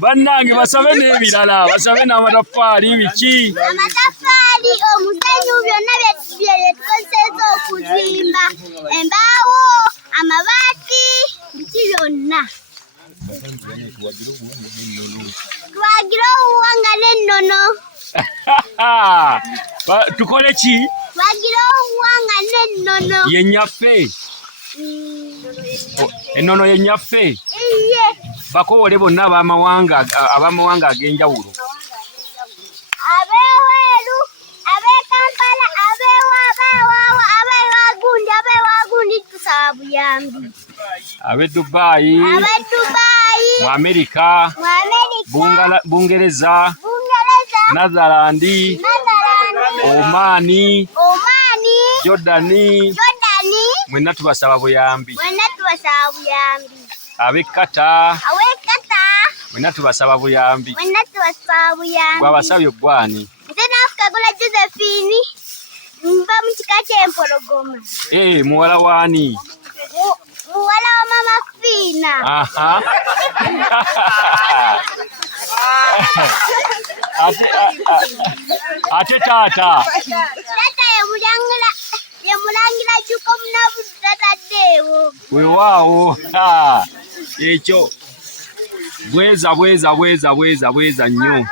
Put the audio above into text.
bannange basabe n'ebirala basabe n'amataffaali biki amataffaali omusenyu byonna bye tukozesezza okuzimba embaawo amabaati biki byonna twagire obuwanga n'ennono tukole ki twagire obuwanga n'ennono yennyaffe ennono yennyaffe iye bakoowole bonna ab'amawanga ag'enjawulo abeeweeru ab'e Kampala abeewaawa abeewagundi tusaba buyambi ab'e Dubai mu Amerika Bungereza Nazalandi Omani Jordani mwenna tubasaba buyambi ab'e Qatar mwenna tubasaba buyambi gwabasabye gwani nze nafukagula Josephine nva mu kika ky'empologoma muwala wani muwala wa mama Fiina ate taata ye Mulangira Jjuuko Munnabuddu Tadeo weewaawo ekyo bweza nnyo